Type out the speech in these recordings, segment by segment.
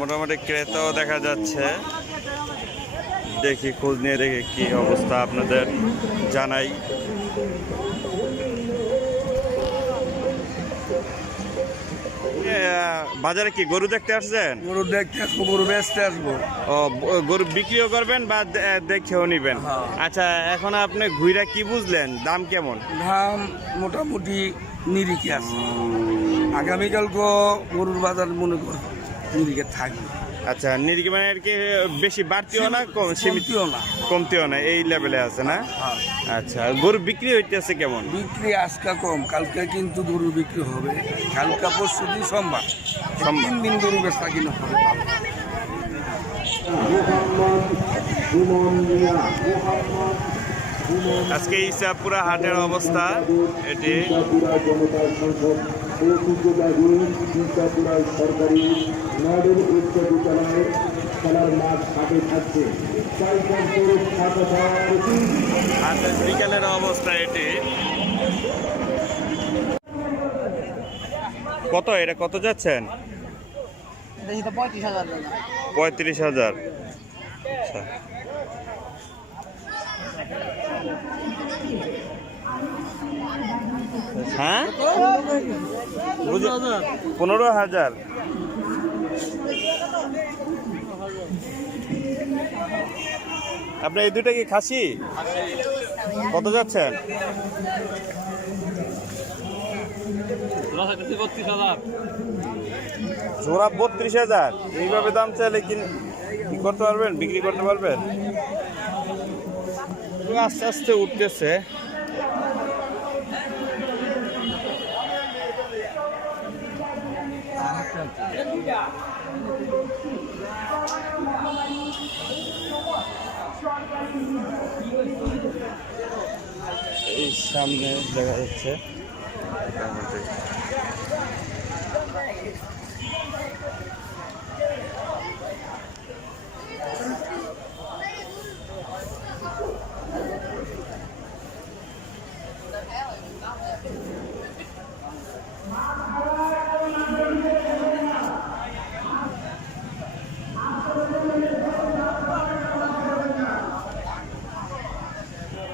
মোটামুটি ক্রেতাও দেখা যাচ্ছে। দেখি খোঁজ নিয়ে দেখি কি অবস্থা আপনাদের জানাই। বাজারে কি গরু দেখতে আসছেন? গরু দেখতে আসব গরু বেচতে আসব। ও গরু বিক্রিও করবেন বা দেখেও নিবেন? হ্যাঁ। আচ্ছা এখন আপনি ঘুইরা কি বুঝলেন? দাম কেমন? দাম মোটামুটি নিরিখে আছে। আগামীকালকে গরুর বাজার মনে কর নিরিখে থাকবে আচ্ছা নিরিকি মানে আর কি বেশি বাড়তিও না কম সীমিত না। কমতিও না এই লেভেলে আছে না? হ্যাঁ। আচ্ছা গরু বিক্রি হইতেছে কেমন? বিক্রি আজকা কম কালকে কিন্তু গরু বিক্রি হবে কালকা পরশু দিন সোমবার। তিন দিন গরু বেচা কিনা হবে। আজকে ইসাপুরা হাটের অবস্থা এটি সরকারি মডেল উচ্চ বিদ্যালয়ের খেলার মাঠ হাতে থাকছে। হাটের বিকালের অবস্থা এটি। কত এটা কত যাচ্ছেন? পঁয়ত্রিশ হাজার পঁয়ত্রিশ হাজার। আচ্ছা। হ্যাঁ? পনেরো হাজার। আপনার এই দুইটা কি খাসি? কত যাচ্ছেন? জোড়া বত্রিশ হাজার। এইভাবে দাম চাইলে কি কি করতে পারবেন? বিক্রি করতে পারবেন? আস্তে আস্তে উঠতেছে। এই সামনে দেখা যাচ্ছে।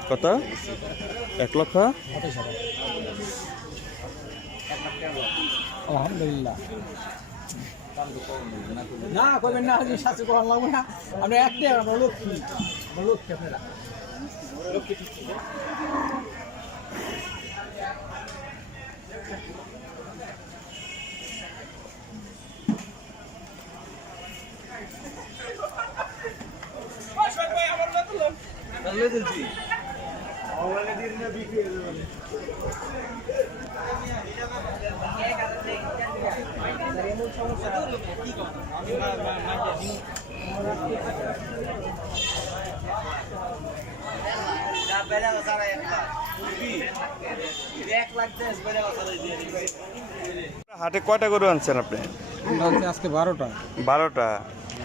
কত? এক লক্ষ? আলহামদুলিল্লাহ। না করবেন না শাস্তি করার লাগবে না। আমরা একটাই আমরা লক্ষ্মী। আমরা লক্ষ্মী আপনারা। লক্ষ্মী ঠিক আছে। হাটে কয়টা গরু আনছেন আপনি? আজকে বারোটা। বারোটা।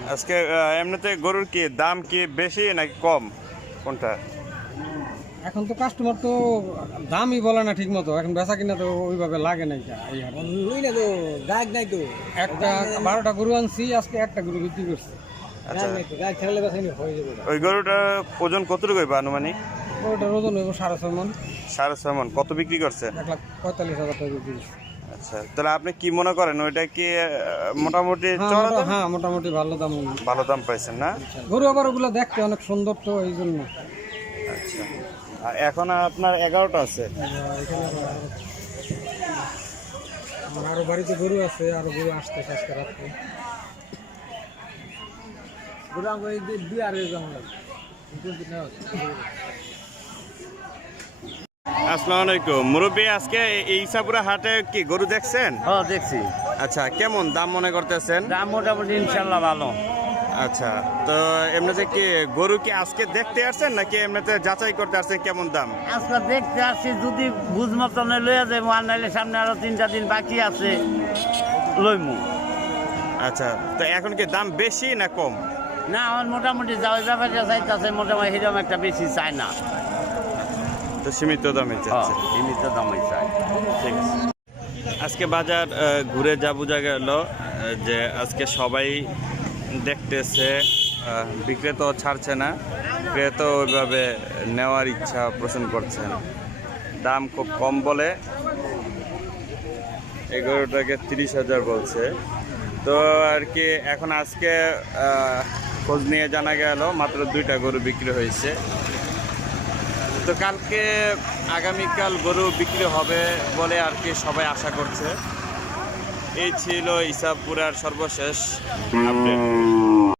আজকে আহ, এমনিতে গরুর কি দাম কি বেশি নাকি কম? কোনটা? এখন তো কাস্টমার তো দামই বলে না ঠিক মতো এখন বেচা কিনা তো ওইভাবে লাগে নাই এই না তো গাছ নাই তো। একটা বারোটা গরু আনছি আজকে একটা গরু বিক্রি করছি। আচ্ছা। হয়ে ওই গরুটা ওজন কতটুকু হইবে আনুমানিক? ওটার ওজন হইব সাড়ে ছয় মন। সাড়ে ছয় মন। কত বিক্রি করছে? এক লাখ পঁয়তাল্লিশ হাজার টাকা বিক্রি করছি। আচ্ছা তাহলে আপনি কি মনে করেন ওইটা কি মোটামুটি হ্যাঁ, চড়া মোটা- দাম? হ্যাঁ মোটামুটি ভালো দাম। ভালো দাম পাইছেন না? গরু আবার ওগুলো দেখতে অনেক সুন্দর তো এই জন্য এখন আপনার এগারোটা আছে। আমার আরও বাড়িতে গরু আছে আরও গরু আসতে আজকে রাত্রে। গরু আমরা দুই আর আসসালামু আলাইকুম। মুরব্বী আজকে ইসাপুরা হাটে কি গরু দেখছেন? হ্যাঁ দেখছি। আচ্ছা কেমন দাম মনে করতেছেন? দাম মোটামুটি ইনশাল্লাহ ভালো। আচ্ছা তো এমনিতে কি গরু কি আজকে দেখতে আসছেন নাকি এমনিতে যাচাই করতে আসছেন কেমন দাম? আজকে দেখতে আসছি যদি বুঝ মতন লইয়া যাব আর নাইলে সামনে আরও তিন চার দিন বাকি আছে লইমু। আচ্ছা তো এখন কি দাম বেশি না কম? না আমার মোটামুটি যাওয়া ব্যাপারটা চাইতেছে মোটামুটি হিরম একটা বেশি চায় না। তো সীমিত দামে যাচ্ছে সীমিত দামে চায়। ঠিক আছে। আজকে বাজার ঘুরে যা বোঝা গেল যে আজকে সবাই দেখতেছে বিক্রেতাও ছাড়ছে না। ক্রেতা ওইভাবে নেওয়ার ইচ্ছা পোষণ করছেন দাম খুব কম বলে। এগারোটাকে তিরিশ হাজার বলছে। তো আর কি, এখন আজকে খোঁজ নিয়ে জানা গেল, মাত্র দুইটা গরু বিক্রি হয়েছে। তো কালকে, আগামীকাল গরু বিক্রি হবে বলে আর কি সবাই আশা করছে। এই ছিল ইসাবপুরার সর্বশেষ আপডেট